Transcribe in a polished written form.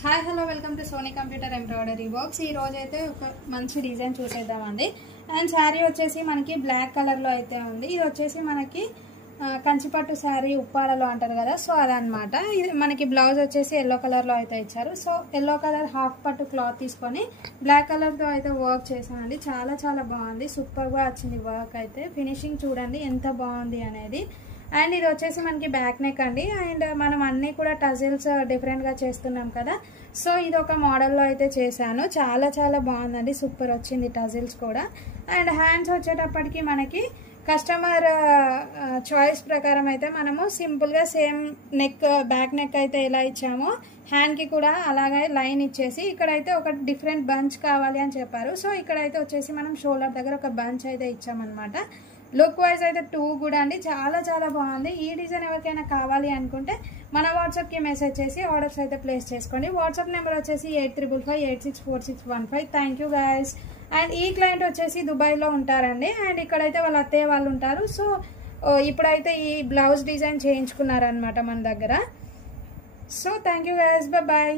Hi hello welcome to Sony computer embroidery works. ఈ రోజు అయితే ఒక మంచి డిజైన్ చూసేద్దామండి. అండ్ శారీ వచ్చేసి మనకి బ్లాక్ కలర్లో అయితే ఉంది. ఇది వచ్చేసి మనకి కంచిపట్టు శారీ ఉప్పాడలో అంటారు కదా, సో అదనమాట. ఇది మనకి బ్లౌజ్ వచ్చేసి ఎల్లో కలర్లో అయితే ఇచ్చారు. సో ఎల్లో కలర్ హాఫ్ పట్టు క్లాత్ తీసుకొని బ్లాక్ కలర్తో అయితే వర్క్ చేశానండి. చాలా చాలా బాగుంది, సూపర్గా వచ్చింది వర్క్ అయితే. ఫినిషింగ్ చూడండి ఎంత బాగుంది అనేది. అండ్ ఇది వచ్చేసి మనకి బ్యాక్ నెక్ అండి. అండ్ మనం అన్నీ కూడా టజిల్స్ డిఫరెంట్గా చేస్తున్నాం కదా, సో ఇది ఒక మోడల్లో అయితే చేశాను. చాలా చాలా బాగుందండి, సూపర్ వచ్చింది టజిల్స్ కూడా. అండ్ హ్యాండ్స్ వచ్చేటప్పటికి మనకి కస్టమర్ చాయిస్ ప్రకారం అయితే మనము సింపుల్గా సేమ్ నెక్ బ్యాక్ నెక్ అయితే ఎలా ఇచ్చామో హ్యాండ్కి కూడా అలాగే లైన్ ఇచ్చేసి ఇక్కడైతే ఒక డిఫరెంట్ బంచ్ కావాలి అని చెప్పారు. సో ఇక్కడైతే వచ్చేసి మనం షోల్డర్ దగ్గర ఒక బంచ్ అయితే ఇచ్చామన్నమాట. లుక్ వైజ్ అయితే 2 కూడా అండి, చాలా చాలా బాగుంది. ఈ డిజైన్ ఎవరికైనా కావాలి అనుకుంటే మన వాట్సాప్కి మెసేజ్ చేసి ఆర్డర్స్ అయితే ప్లేస్ చేసుకోండి. వాట్సాప్ నెంబర్ వచ్చేసి 8355864615. Thank you guys. అండ్ ఈ క్లయింట్ వచ్చేసి దుబాయ్లో ఉంటారండి. అండ్ ఇక్కడైతే వాళ్ళ అత్తయ్య వాళ్ళు ఉంటారు. సో ఇప్పుడైతే ఈ బ్లౌజ్ డిజైన్ చేయించుకున్నారనమాట మన దగ్గర. So thank you guys, bye.